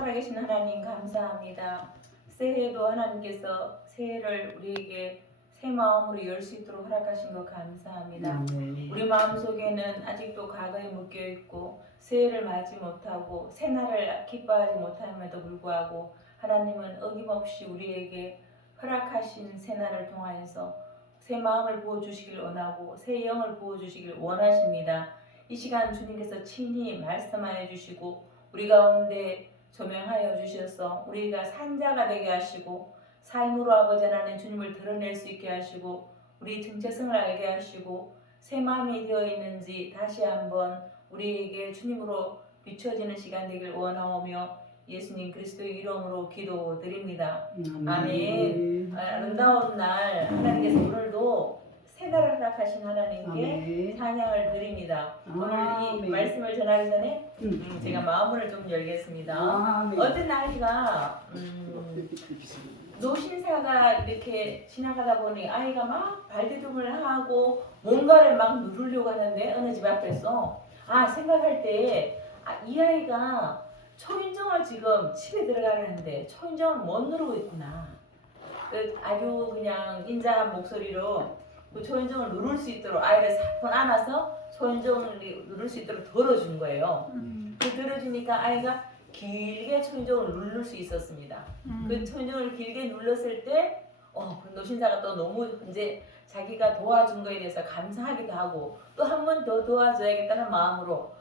살아계신 하나님 감사합니다. 새해에도 하나님께서 새해를 우리에게 새 마음으로 열 수 있도록 허락하신 것 감사합니다. 우리 마음속에는 아직도 과거에 묶여있고 새해를 맞지 못하고 새날을 기뻐하지 못함에도 불구하고 하나님은 어김없이 우리에게 허락하신 새날을 통하여서 새 마음을 부어주시길 원하고 새 영을 부어주시길 원하십니다. 이 시간 주님께서 친히 말씀하여 주시고 우리 가운데 조명하여 주셔서 우리가 산자가 되게 하시고 삶으로 아버지 하나님 주님을 드러낼 수 있게 하시고 우리 정체성을 알게 하시고 새 마음이 되어 있는지 다시 한번 우리에게 주님으로 비춰지는 시간 되길 원하오며 예수님 그리스도의 이름으로 기도드립니다. 아멘. 아름다운 날 하나님께서 오늘도 새날을 허락하신 하나님께 찬양을 드립니다. 오늘 이 말씀을 전하기 전에 제가 마음을 좀 열겠습니다. 어떤 아이가 노신사가 이렇게 지나가다 보니 아이가 막 발디둥을 하고 뭔가를 막 누르려고 하는데 어느 집 앞에서 생각할 때 이 아이가 초인종을 지금 집에 들어가려는데 초인종을 못 누르고 있구나. 아주 그냥 인자한 목소리로 그 초인종을 누를 수 있도록 아이를 사건 안아서 초인종을 누를 수 있도록 들어준 거예요. 그 들어주니까 아이가 길게 초인종을 누를 수 있었습니다. 그 초인종을 길게 눌렀을 때 그 노신사가 또 너무 이제 자기가 도와준 거에 대해서 감사하기도 하고 또 한 번 더 도와줘야겠다는 마음으로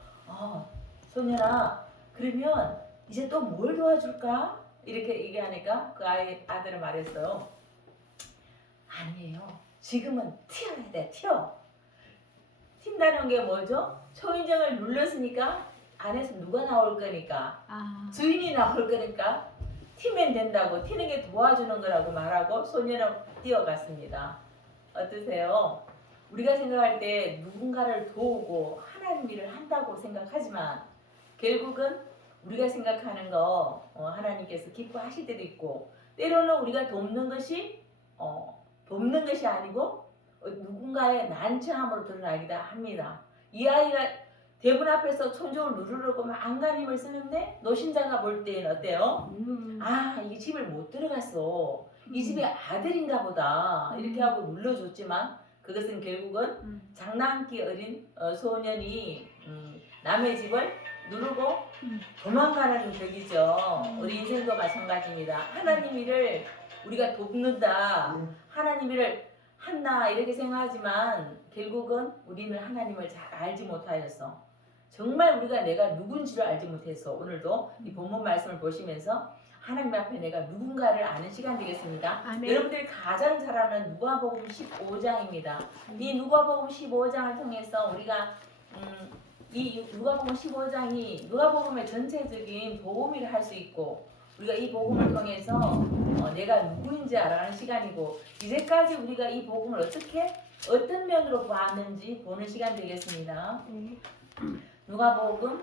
소년아 그러면 이제 또 뭘 도와줄까? 이렇게 얘기하니까 그 아들은 말했어요. 아니에요. 지금은 튀어야 돼. 튄다는 게 뭐죠? 초인종을 눌렀으니까 안에서 누가 나올 거니까 주인이 나올 거니까 튀면 된다고 튀는 게 도와주는 거라고 말하고 소년은 뛰어갔습니다. 어떠세요? 우리가 생각할 때 누군가를 도우고 하나님 일을 한다고 생각하지만 결국은 우리가 생각하는 거 하나님께서 기뻐하실 때도 있고 때로는 우리가 돕는 것이 아니고 누군가의 난처함으로 드러나기도 합니다. 이 아이가 대문 앞에서 초인종을 누르려고 막 안간힘을 쓰는데 노신자가 볼 때는 어때요? 이 집을 못 들어갔어. 이 집의 아들인가 보다. 이렇게 하고 눌러줬지만 그것은 결국은 장난기 어린 소년이 남의 집을 누르고 도망가는 격이죠. 우리 인생도 마찬가지입니다. 하나님 일을 우리가 돕는다. 하나님 일을 한다 이렇게 생각하지만 결국은 우리는 하나님을 잘 알지 못하여서 정말 우리가 내가 누군지를 알지 못해서 오늘도 이 본문 말씀을 보시면서 하나님 앞에 내가 누군가를 아는 시간 되겠습니다. 아멘. 여러분들이 가장 잘 아는 누가복음 15장입니다. 이 누가복음 15장을 통해서 우리가 이 누가복음 15장이 누가복음의 전체적인 복음을 할 수 있고 우리가 이 복음을 통해서 내가 누구인지 알아가는 시간이고 이제까지 우리가 이 복음을 어떤 면으로 봤는지 보는 시간 되겠습니다. 누가복음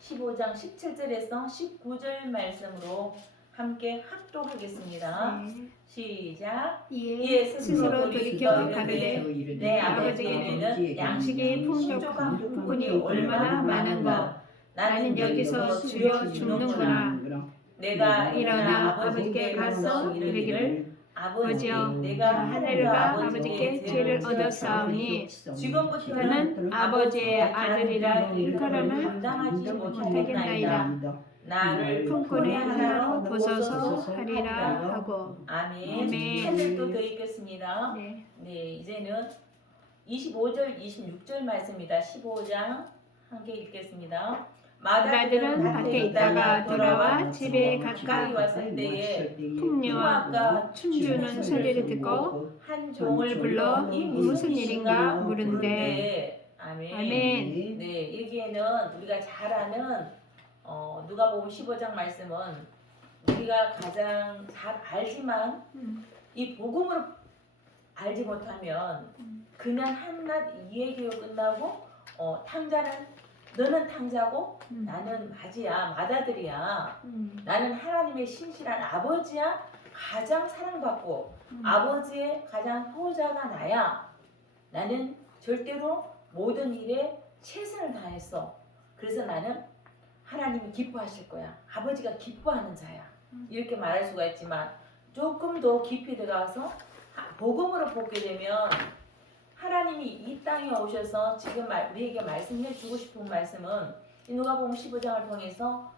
15장 17절에서 19절 말씀으로 함께 합독하겠습니다. 시작. 이에 스스로 돌이켜 가르되 내 아버지에게는 양식의 풍족한 부분이 얼마나 많은가. 나는 여기서 주여 죽는구나. 내가 일어나 아버지께 가서 이르기를 아버지여 내가 하늘과 아버지께 죄를 얻었사오니 지금부터는 아버지의 아들이라 일컬음을 감당하지 못하겠나이다. 나를 품꾼의 하나로 보소서 하리라 하고. 아멘. 아멘. 한 절 또 더 읽겠습니다. 네. 이제는 25절 26절 말씀입니다. 15장 함께 읽겠습니다. 마다들은 밖에 있다가 돌아와 집에 가까이 왔을 때에 풍류와 춤추는 소리를 듣고 한 종을 불러 이 무슨 일인가 물은데. 아멘. 아멘. 네, 여기에는 우리가 잘 아는 누가복음 15장 말씀은 우리가 가장 잘 알지만 이 복음으로 알지 못하면 그냥 한낱 이야기로 끝나고 너는 탕자고 나는 마지야, 맏아들이야. 나는 하나님의 신실한 아버지야. 가장 사랑받고 아버지의 가장 효자가 나야. 나는 절대로 모든 일에 최선을 다했어. 그래서 나는 하나님이 기뻐하실 거야. 아버지가 기뻐하는 자야. 이렇게 말할 수가 있지만 조금 더 깊이 들어가서 복음으로 보게 되면 하나님이 이 땅에 오셔서 지금 우리에게 말씀해 주고 싶은 말씀은 누가복음 15장을 통해서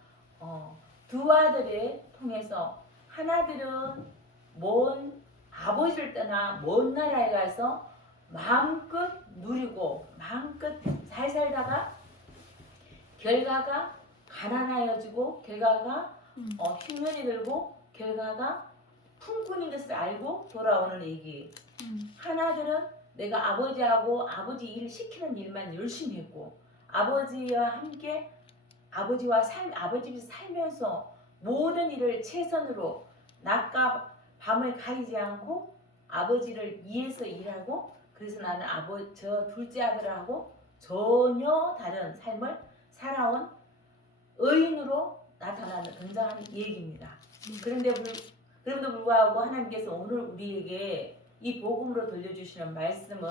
두 아들을 통해서 하나들은 먼 아버지를 떠나 먼 나라에 가서 마음껏 누리고 마음껏 잘 살다가 결과가 가난하여지고 결과가 흉년이 들고 결과가 품꾼인 것을 알고 돌아오는 얘기. 하나들은 내가 아버지하고 아버지 일 시키는 일만 열심히 했고 아버지와 함께 아버지 집에서 살면서 모든 일을 최선으로 낮과 밤을 가리지 않고 아버지를 위해서 일하고 그래서 나는 저 둘째 아들하고 전혀 다른 삶을 살아온 의인으로 나타나는 등장하는 얘기입니다. 그럼에도 불구하고 하나님께서 오늘 우리에게 이 복음으로 들려주시는 말씀은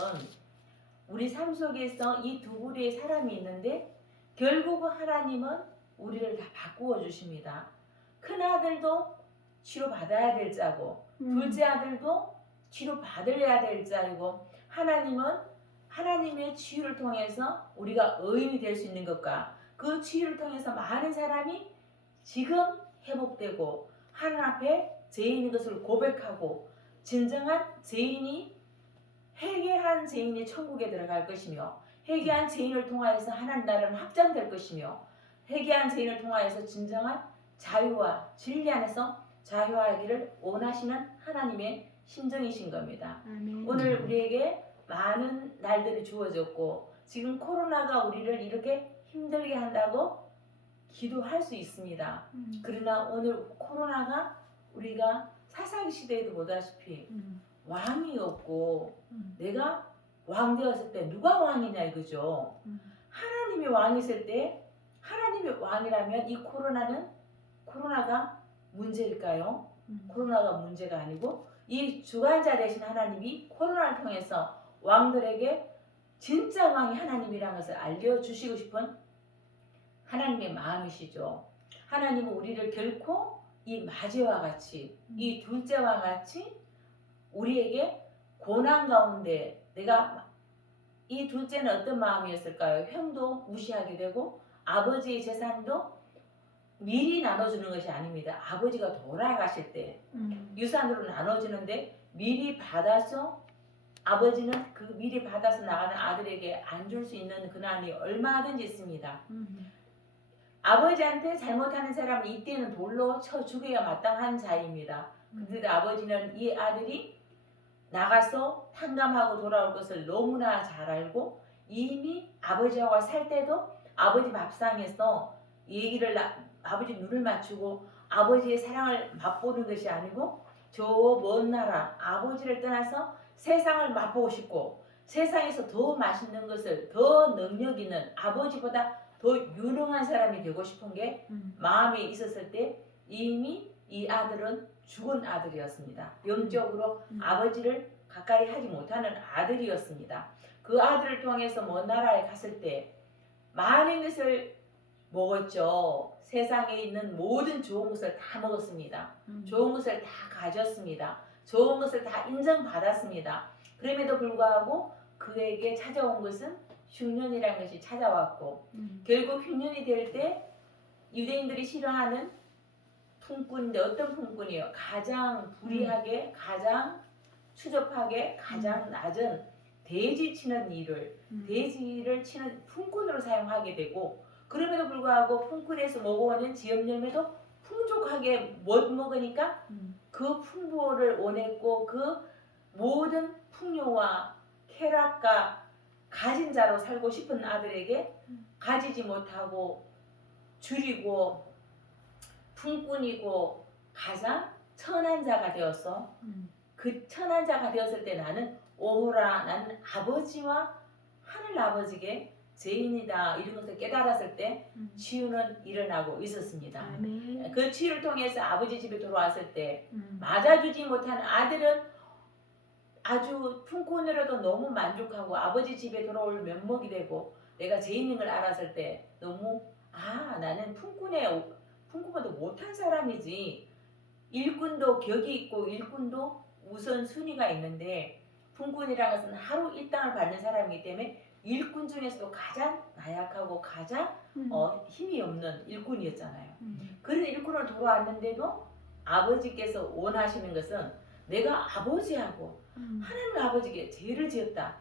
우리 삶 속에서 이 두 부류의 사람이 있는데 결국은 하나님은 우리를 다 바꾸어 주십니다. 큰 아들도 치료받아야 될 자고 둘째 아들도 치료받아야 될 자이고 하나님은 하나님의 치유를 통해서 우리가 의인이 될 수 있는 것과 그 치유를 통해서 많은 사람이 지금 회복되고 하나님 앞에 죄인인 것을 고백하고 진정한 죄인이 회개한 죄인이 천국에 들어갈 것이며 회개한 죄인을 통하여서 하나님 나라는 확장될 것이며 회개한 죄인을 통하여서 진정한 자유와 진리 안에서 자유하기를 원하시는 하나님의 심정이신 겁니다. 오늘 우리에게 많은 날들이 주어졌고 지금 코로나가 우리를 이렇게 힘들게 한다고 기도할 수 있습니다. 그러나 오늘 코로나가 우리가 사사기 시대에도 보다시피 왕이 없고 내가 왕 되었을 때 누가 왕이냐 이거죠. 하나님이 왕이었을 때 하나님이 왕이라면 이 코로나가 문제일까요? 코로나가 문제가 아니고 이 주관자 되신 하나님이 코로나를 통해서 왕들에게 진짜 왕이 하나님이라는 것을 알려주시고 싶은 하나님의 마음이시죠. 하나님은 우리를 결코 이 마지와 같이 이 둘째와 같이 우리에게 고난 가운데 내가 이 둘째는 어떤 마음이었을까요? 형도 무시하게 되고 아버지의 재산도 미리 나눠주는 것이 아닙니다. 아버지가 돌아가실 때 유산으로 나눠주는데 미리 받아서 아버지는 그 미리 받아서 나가는 아들에게 안 줄 수 있는 그날이 얼마든지 있습니다. 아버지한테 잘못하는 사람은 이때는 돌로 쳐 죽여야 마땅한 자입니다. 근데 아버지는 이 아들이 나가서 탕감하고 돌아올 것을 너무나 잘 알고 이미 아버지하고 살 때도 아버지 밥상에서 아버지 눈을 맞추고 아버지의 사랑을 맛보는 것이 아니고 저 먼 나라 아버지를 떠나서 세상을 맛보고 싶고 세상에서 더 맛있는 것을 더 능력 있는 아버지보다 더 유능한 사람이 되고 싶은 게 마음에 있었을 때 이미 이 아들은 죽은 아들이었습니다. 영적으로 아버지를 가까이 하지 못하는 아들이었습니다. 그 아들을 통해서 먼 나라에 갔을 때 많은 것을 먹었죠. 세상에 있는 모든 좋은 것을 다 먹었습니다. 좋은 것을 다 가졌습니다. 좋은 것을 다 인정받았습니다. 그럼에도 불구하고 그에게 찾아온 것은 흉년이라는 것이 찾아왔고 결국 흉년이 될 때 유대인들이 싫어하는 품꾼인데 어떤 품꾼이에요? 가장 불의하게 가장 추접하게 가장 낮은 돼지 치는 일을 돼지를 치는 품꾼으로 사용하게 되고 그럼에도 불구하고 품꾼에서 먹어오는 지엽 열매도 풍족하게 못 먹으니까 그 풍부를 원했고 그 모든 풍요와 쾌락과 가진 자로 살고 싶은 아들에게 가지지 못하고 줄이고 품꾼이고 가장 천한 자가 되어서 그 천한 자가 되었을 때 나는 오호라 나는 아버지와 하늘 아버지께 죄인이다 이런 것을 깨달았을 때 치유는 일어나고 있었습니다. 그 치유를 통해서 아버지 집에 돌아왔을 때 맞아주지 못한 아들은 아주 품꾼으로도 너무 만족하고 아버지 집에 돌아올 면목이 되고 내가 죄인인 걸 알았을 때 너무 아 나는 품꾼보다 못한 사람이지. 일꾼도 격이 있고 일꾼도 우선순위가 있는데 품꾼이라는 것은 하루 일당을 받는 사람이기 때문에 일꾼 중에서도 가장 나약하고 가장 힘이 없는 일꾼이었잖아요. 그런 일꾼을 돌아왔는데도 아버지께서 원하시는 것은 내가 아버지하고 하나님 아버지께 죄를 지었다.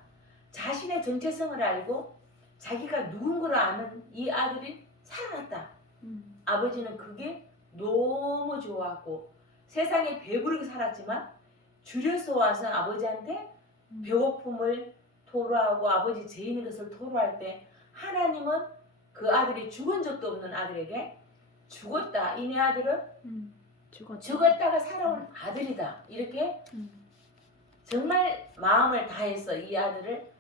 자신의 정체성을 알고 자기가 누군 걸 아는 이 아들이 살아났다. 아버지는 그게 너무 좋았고 세상에 배부르게 살았지만 줄여서 와서 아버지한테 배고픔을 토로하고 아버지 죄 있는 것을 토로할 때 하나님은 그 아들이 죽은 적도 없는 아들에게 죽었다. 이네 아들은 죽었다가 살아온 아들이다. 이렇게 정말 마음을 다해서 이 아들을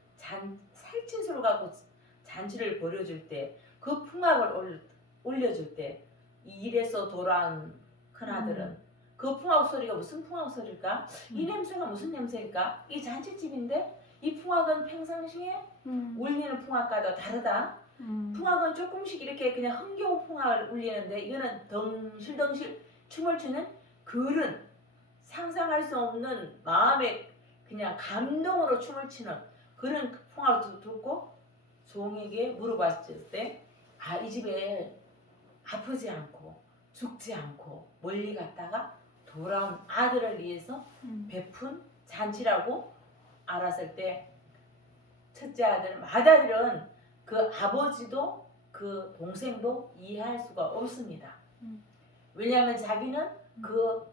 살찐수로 갖고 잔치를 벌여줄 때 그 풍악을 올려줄 때 일에서 돌아온 큰아들은 그 풍악 소리가 무슨 풍악 소리일까? 이 냄새가 무슨 냄새일까? 이 잔치집인데 이 풍악은 평상시에 울리는 풍악과도 다르다. 풍악은 조금씩 이렇게 그냥 흥겨운 풍악을 울리는데 이거는 덩실덩실 춤을 추는 그런 상상할 수 없는 마음의 그냥 감동으로 춤을 추는 그런 풍악을 듣고 종에게 물어봤을 때 아, 이 집에 아프지 않고 죽지 않고 멀리 갔다가 돌아온 아들을 위해서 베푼 잔치라고 알았을 때 첫째 아들, 맏아들은 그 아버지도 그 동생도 이해할 수가 없습니다. 왜냐하면 자기는 그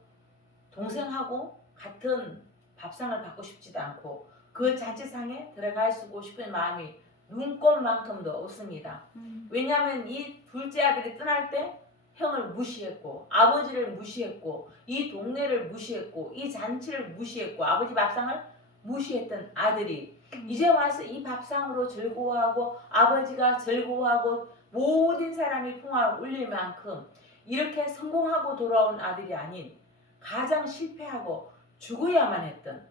동생하고 같은 밥상을 받고 싶지도 않고 그 잔치상에 들어갈 수 싶은 마음이 눈꼽만큼도 없습니다. 왜냐하면 이 둘째 아들이 떠날 때 형을 무시했고 아버지를 무시했고 이 동네를 무시했고 이 잔치를 무시했고 아버지 밥상을 무시했던 아들이 이제 와서 이 밥상으로 즐거워하고 아버지가 즐거워하고 모든 사람이 풍악을 울릴 만큼 이렇게 성공하고 돌아온 아들이 아닌 가장 실패하고 죽어야만 했던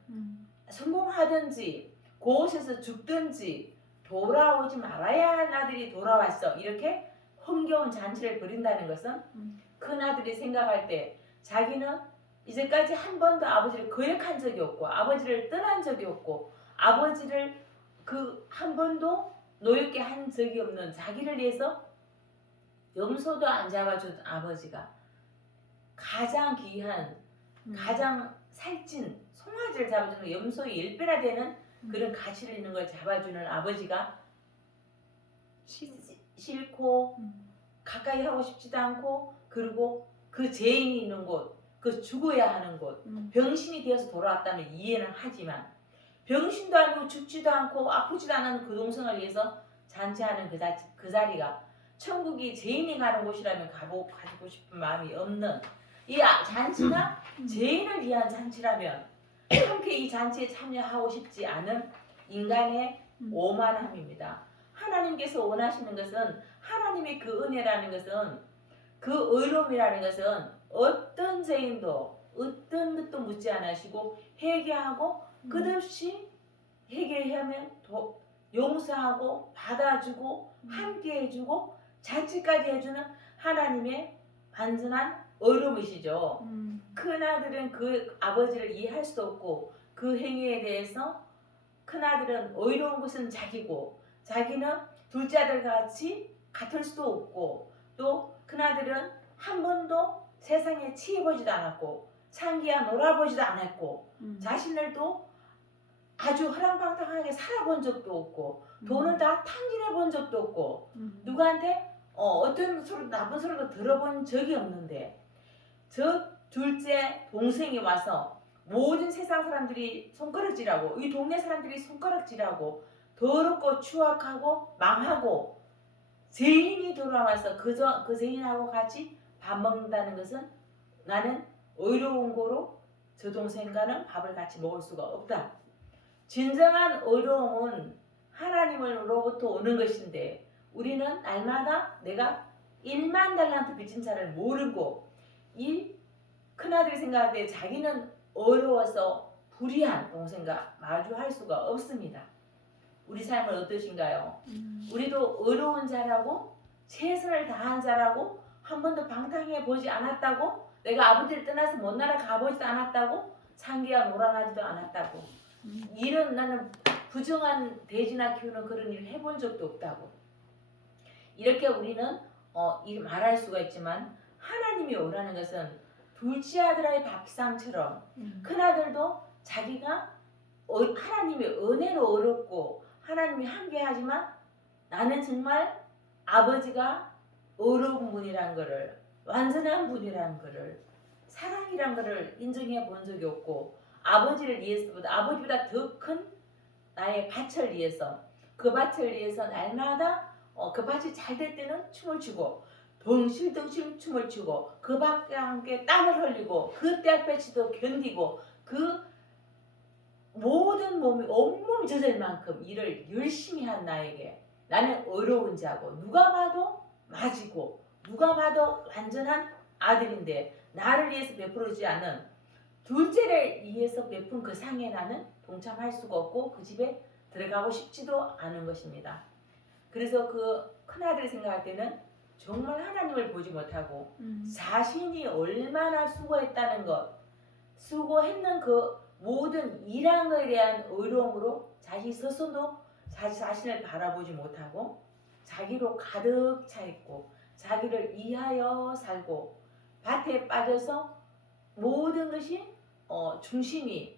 성공하든지 그곳에서 죽든지 돌아오지 말아야 할 아들이 돌아왔어. 이렇게 흥겨운 잔치를 벌인다는 것은 큰아들이 생각할 때 자기는 이제까지 한 번도 아버지를 거역한 적이 없고 아버지를 떠난 적이 없고 아버지를 그 한 번도 노엽게 한 적이 없는 자기를 위해서 염소도 안 잡아준 아버지가 가장 귀한 가장 살찐 송아지를 잡아주는 염소의 10배나 되는 그런 가치를 있는 걸 잡아주는 아버지가 싫고 가까이 하고 싶지도 않고 그리고 그 죄인이 있는 곳, 그 죽어야 하는 곳, 병신이 되어서 돌아왔다면 이해는 하지만 병신도 아니고 죽지도 않고 아프지도 않은 그 동생을 위해서 잔치하는 그 자리가 천국이 죄인이 가는 곳이라면 가고 싶은 마음이 없는 이 잔치가 죄인을 위한 잔치라면 함께 이 잔치에 참여하고 싶지 않은 인간의 오만함입니다. 하나님께서 원하시는 것은 하나님의 그 은혜라는 것은 그 의로움이라는 것은 어떤 죄인도 어떤 것도 묻지 않으시고 회개하고 끝없이 회개하면 용서하고 받아주고 함께 해주고 잔치까지 해주는 하나님의 완전한 의로움이시죠. 큰아들은 그 아버지를 이해할 수 없고 그 행위에 대해서 큰아들은 의로운 것은 자기고 자기는 둘째 아들과 같이 같을 수도 없고 또 큰아들은 한 번도 세상에 치여보지도 않았고 창기야 놀아보지도 않았고 자신을 또 아주 허랑방탕하게 살아본 적도 없고 돈을 다 탕진해 본 적도 없고 누구한테 어떤 소리 나쁜 소리도 들어본 적이 없는데 저 둘째 동생이 와서 모든 세상 사람들이 손가락질하고 이 동네 사람들이 손가락질하고 더럽고 추악하고 망하고 죄인이 돌아와서 그 죄인하고 같이 밥 먹는다는 것은 나는 의로운 거로 저 동생과는 밥을 같이 먹을 수가 없다. 진정한 의로움은 하나님으로부터 오는 것인데 우리는 날마다 내가 1만 달란트 빚진 자를 모르고 이 큰아들이 생각할 때 자기는 어려워서 불의한 동생과 마주할 수가 없습니다. 우리 삶은 어떠신가요? 우리도 어려운 자라고 최선을 다한 자라고 한 번도 방탕해 보지 않았다고 내가 아버지를 떠나서 먼 나라 가보지도 않았다고 창기와 놀아나지도 않았다고 이런 나는 부정한 돼지나 키우는 그런 일을 해본 적도 없다고 이렇게 우리는 이 말할 수가 있지만 하나님이 원하는 것은 둘째 아들의 밥상처럼 큰아들도 자기가 하나님의 은혜로 어렵고 하나님이 함께하지만 나는 정말 아버지가 어려운 분이란 거를 완전한 분이란 거를 사랑이란 거를 인정해 본 적이 없고 아버지보다 더 큰 나의 밭을 위해서 그 밭을 위해서 날마다 그 밭이 잘 될 때는 춤을 추고 덩실덩실 춤을 추고 그 밭과 함께 땀을 흘리고 그 떼약볕도 견디고 그 모든 몸이 온몸이 젖을 만큼 일을 열심히 한 나에게 나는 어려운 자고 누가 봐도 맞이고 누가 봐도 완전한 아들인데 나를 위해서 베풀어주지 않은 둘째를 위해서 베푼 그 상에 나는 동참할 수가 없고 그 집에 들어가고 싶지도 않은 것입니다. 그래서 그 큰아들이 생각할 때는 정말 하나님을 보지 못하고 자신이 얼마나 수고했다는 것 수고했는 그 모든 일한 것에 대한 어려움으로 자기 스스로도 자신을 바라보지 못하고 자기로 가득 차 있고 자기를 이하여 살고 밭에 빠져서 모든 것이 중심이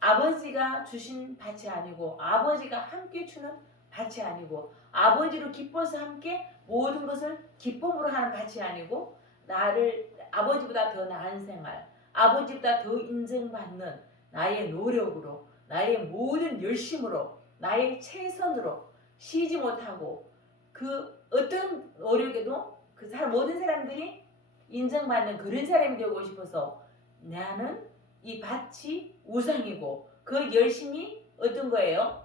아버지가 주신 밭이 아니고 아버지가 함께 주는 밭이 아니고 아버지로 기뻐서 함께 모든 것을 기쁨으로 하는 밭이 아니고 나를 아버지보다 더 나은 생활 아버지보다 더 인정받는 나의 노력으로 나의 모든 열심으로 나의 최선으로 쉬지 못하고 그 어떤 노력에도 그 모든 사람들이 인정받는 그런 사람이 되고 싶어서 나는 이 밭이 우상이고 그 열심이 어떤 거예요?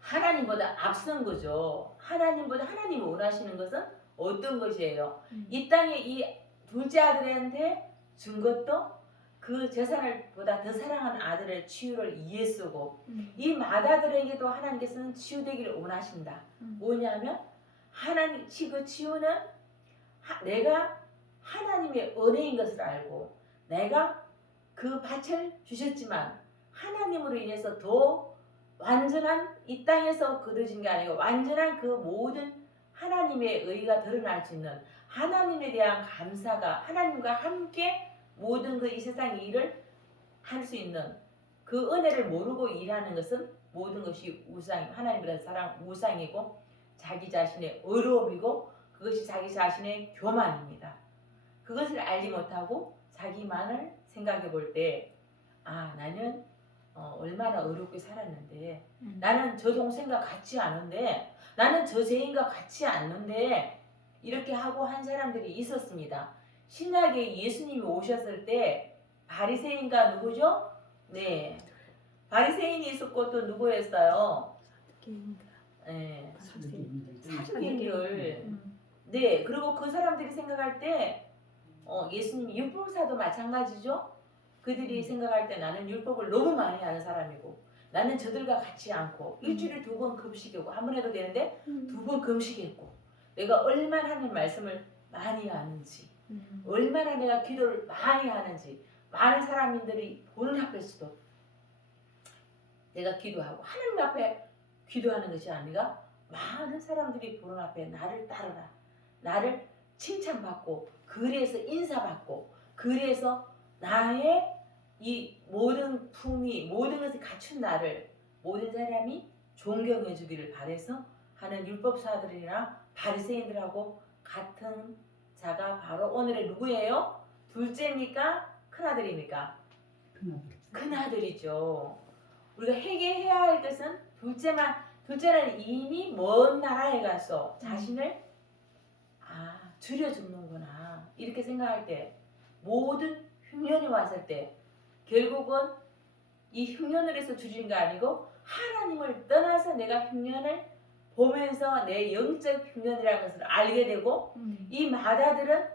하나님보다 앞선 거죠. 하나님이 원하시는 것은 어떤 것이에요? 이 땅에 이 둘째 아들한테 준 것도 그 재산을 보다 더 사랑하는 아들의 치유를 이해 쓰고 이 맏아들에게도 하나님께서는 치유되기를 원하신다. 뭐냐면 하나님 그 치유는 내가 하나님의 은혜인 것을 알고 내가 그 밭을 주셨지만 하나님으로 인해서 더 완전한 이 땅에서 거둬진 게 아니고 완전한 그 모든 하나님의 의가 드러날 수 있는 하나님에 대한 감사가 하나님과 함께 모든 그 이 세상 일을 할 수 있는 그 은혜를 모르고 일하는 것은 모든 것이 우상, 하나님보다 사랑 우상이고 자기 자신의 어려움이고 그것이 자기 자신의 교만입니다. 그것을 알지 못하고 자기만을 생각해 볼 때 나는 얼마나 어렵게 살았는데 나는 저 동생과 같지 않은데 나는 저 죄인과 같지 않는데 이렇게 하고 한 사람들이 있었습니다. 신약에 예수님이 오셨을 때 바리새인과 누구죠? 네, 바리새인이 있었고 또 누구였어요? 네, 사두개인들. 네, 그리고 그 사람들이 생각할 때 예수님이 율법사도 마찬가지죠. 그들이 생각할 때 나는 율법을 너무 많이 아는 사람이고 나는 저들과 같지 않고 일주일에 2번 금식하고 한 번 해도 되는데 2번 금식했고 내가 얼마나 하나님 말씀을 많이 아는지 얼마나 내가 기도를 많이 하는지 많은 사람들이 보는 앞에서도 내가 기도하고 하나님 앞에 기도하는 것이 아니라 많은 사람들이 보는 앞에 나를 따르라 나를 칭찬받고 그래서 인사받고 그래서 나의 이 모든 품위 모든 것을 갖춘 나를 모든 사람이 존경해 주기를 바라서 하는 율법사들이나 바리새인들하고 같은 자가 바로 오늘의 누구예요? 둘째입니까? 큰아들입니까? 큰아들이죠. 우리가 회개해야 할 것은 둘째는 이미 먼 나라에 가서 자신을 줄여 죽는구나 이렇게 생각할 때 모든 흉년이 왔을 때 결국은 이 흉년을 해서 줄이는 게 아니고 하나님을 떠나서 내가 흉년을 보면서 내 영적 흉년이라는 것을 알게 되고 이 맏아들은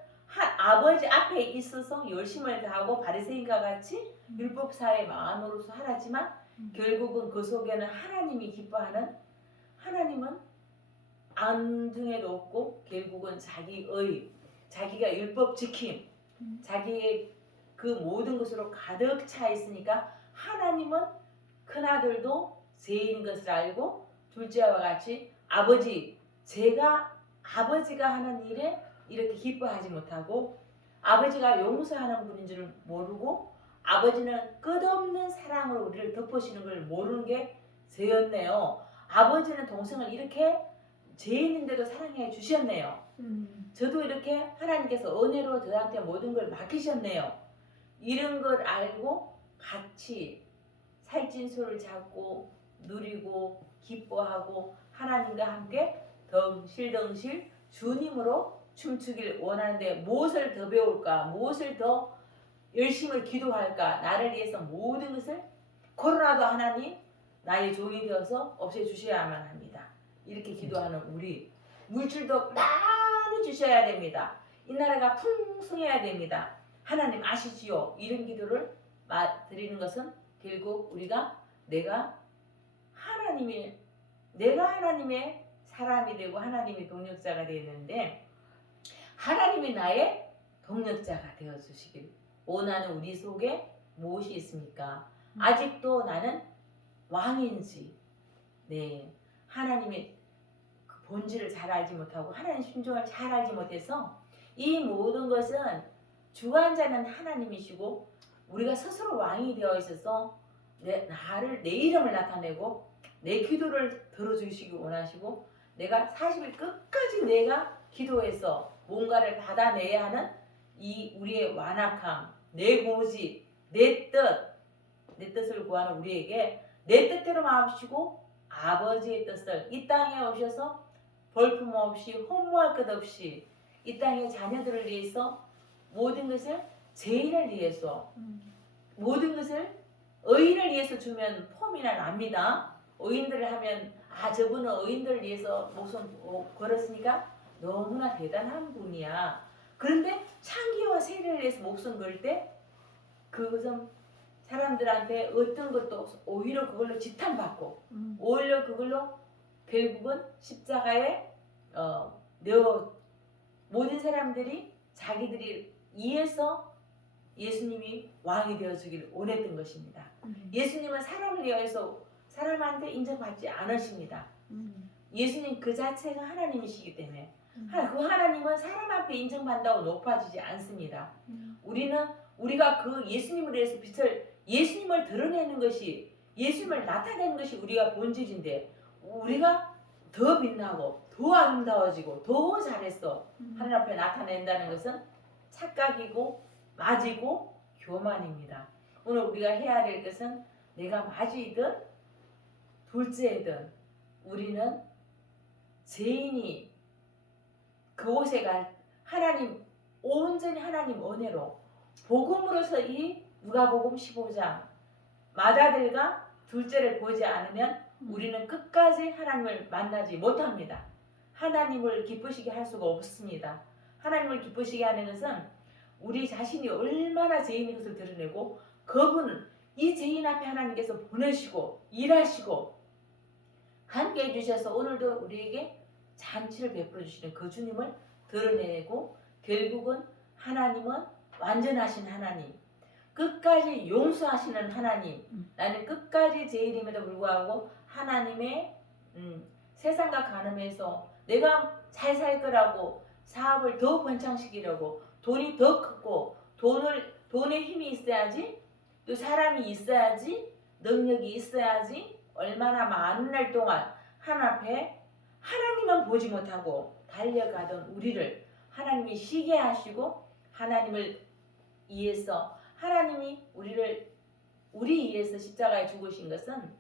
아버지 앞에 있어서 열심을 다하고 바리새인과 같이 율법사의 마음으로서 살았지만 결국은 그 속에는 하나님이 기뻐하는 하나님은 안중에도 없고 결국은 자기가 율법 지킴, 자기의 그 모든 것으로 가득 차 있으니까 하나님은 큰아들도 죄인 것을 알고 둘째와 같이 아버지가 하는 일에 이렇게 기뻐하지 못하고 아버지가 용서하는 분인 줄 모르고 아버지는 끝없는 사랑으로 우리를 덮으시는 걸 모르는 게 죄였네요. 아버지는 동생을 이렇게 죄인인데도 사랑해 주셨네요. 저도 이렇게 하나님께서 은혜로 저한테 모든 걸 맡기셨네요. 이런 걸 알고 같이 살찐 소를 잡고 누리고 기뻐하고 하나님과 함께 덩실덩실 주님으로 춤추길 원하는데 무엇을 더 배울까? 무엇을 더 열심히 기도할까? 나를 위해서 모든 것을 코로나도 하나님 나의 종이 되어서 없애주셔야만 합니다. 이렇게 기도하는 우리 물질도 많이 주셔야 됩니다. 이 나라가 풍성해야 됩니다. 하나님 아시지요? 이런 기도를 드리는 것은 결국 내가 하나님의 사람이 되고 하나님의 동력자가 되는데 하나님이 나의 동력자가 되어 주시길 원하는 우리 속에 무엇이 있습니까? 아직도 나는 왕인지 하나님의 그 본질을 잘 알지 못하고 하나님 심정을 잘 알지 못해서 이 모든 것은 주관자는 하나님이시고 우리가 스스로 왕이 되어 있어서 내 이름을 나타내고 내 기도를 들어주시기 원하시고 내가 40일 끝까지 내가 기도해서 뭔가를 받아내야 하는 이 우리의 완악함, 내 고집, 내 뜻을 구하는 우리에게 내 뜻대로 마음시고 아버지의 뜻을 이 땅에 오셔서 볼품없이 허무할 것 없이 이 땅의 자녀들을 위해서 모든 것을 죄인을 위해서 모든 것을 의인을 위해서 주면 폼이나 납니다. 의인들을 하면 저분은 의인들을 위해서 목숨 걸었으니까 너무나 대단한 분이야. 그런데 창기와 세리를 위해서 목숨 걸 때 그것은 사람들한테 어떤 것도 오히려 그걸로 지탄받고 오히려 그걸로 결국은 십자가에 모든 사람들이 자기들이 이해서 예수님이 왕이 되어주기를 원했던 것입니다. 예수님은 사람을 위해서 사람한테 인정받지 않으십니다. 예수님 그 자체가 하나님이시기 때문에 그 하나님은 사람 앞에 인정받는다고 높아지지 않습니다. 우리가 그 예수님을 위해서 예수님을 드러내는 것이 예수님을 나타내는 것이 우리가 본질인데 우리가 더 빛나고 더 아름다워지고 더 잘했어 하늘 앞에 나타낸다는 것은 착각이고 맞이고 교만입니다. 오늘 우리가 해야 될 것은 내가 맞이든 둘째든 우리는 죄인이 그곳에 갈 온전히 하나님 은혜로 복음으로서 이 누가복음 15장 맏아들과 둘째를 보지 않으면 우리는 끝까지 하나님을 만나지 못합니다. 하나님을 기쁘시게 할 수가 없습니다. 하나님을 기쁘시게 하는 것은 우리 자신이 얼마나 죄인인 것을 드러내고 그분은 이 죄인 앞에 하나님께서 보내시고 일하시고 함께 해주셔서 오늘도 우리에게 잔치를 베풀어 주시는 그 주님을 드러내고 결국은 하나님은 완전하신 하나님 끝까지 용서하시는 하나님 나는 끝까지 죄인임에도 불구하고 하나님의 세상과 가늠해서 내가 잘 살 거라고 사업을 더 번창시키려고 돈이 더 크고 돈에 힘이 있어야지 또 사람이 있어야지 능력이 있어야지 얼마나 많은 날 동안 하나님만 보지 못하고 달려가던 우리를 하나님이 쉬게 하시고 하나님을 위해서 하나님이 우리 위해서 십자가에 죽으신 것은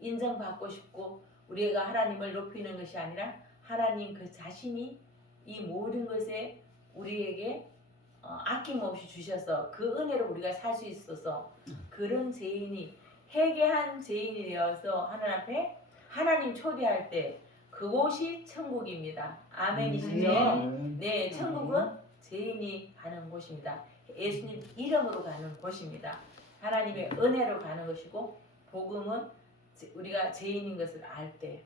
인정받고 싶고 우리가 하나님을 높이는 것이 아니라 하나님 그 자신이 이 모든 것에 우리에게 아낌없이 주셔서 그 은혜로 우리가 살 수 있어서 그런 죄인이 회개한 죄인이 되어서 하나님 앞에 하나님 초대할 때 그곳이 천국입니다. 아멘이시죠? 네, 천국은 죄인이 가는 곳입니다. 예수님 이름으로 가는 곳입니다. 하나님의 은혜로 가는 것이고 복음은 우리가 죄인인 것을 알 때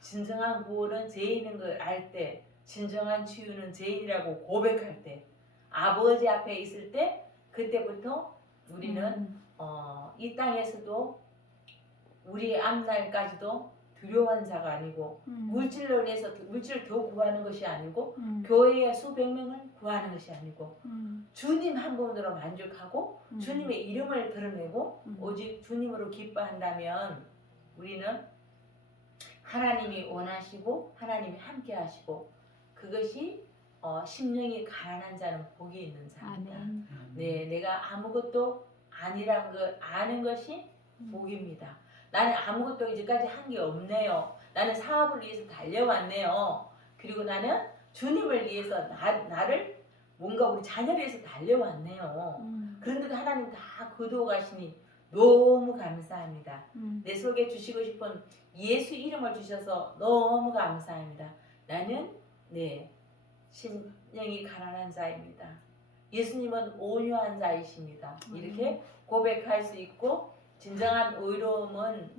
진정한 구원은 죄인인 걸 알 때, 진정한 치유는 죄인이라고 고백할 때, 아버지 앞에 있을 때, 그때부터 우리는 이 땅에서도 우리의 앞날까지도 두려워한 자가 아니고 물질로 인해서 물질을 더 구하는 것이 아니고 교회의 수백 명을 구하는 것이 아니고 주님 한 분으로 만족하고 주님의 이름을 드러내고 오직 주님으로 기뻐한다면 우리는 하나님이 원하시고 하나님이 함께 하시고 그것이 심령이 가난한 자는 복이 있는 자입니다. 아멘. 네, 내가 아무것도 아니라는 걸 아는 것이 복입니다. 나는 아무것도 이제까지 한 게 없네요. 나는 사업을 위해서 달려왔네요. 그리고 나는 주님을 위해서 나를 뭔가 우리 자녀를 위해서 달려왔네요. 그런데도 하나님 다 거두어 가시니 너무 감사합니다. 내 속에 주시고 싶은 예수 이름을 주셔서 너무 감사합니다. 나는 심령이 가난한 자입니다. 예수님은 온유한 자이십니다. 이렇게 고백할 수 있고 진정한 의로움은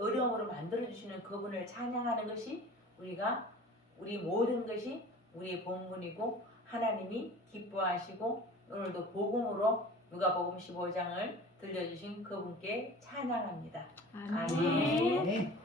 어려움으로 만들어주시는 그분을 찬양하는 것이 우리 모든 것이 우리의 본분이고 하나님이 기뻐하시고 오늘도 복음으로 누가복음 15장을 들려주신 그분께 찬양합니다. 아멘. 아멘. 네.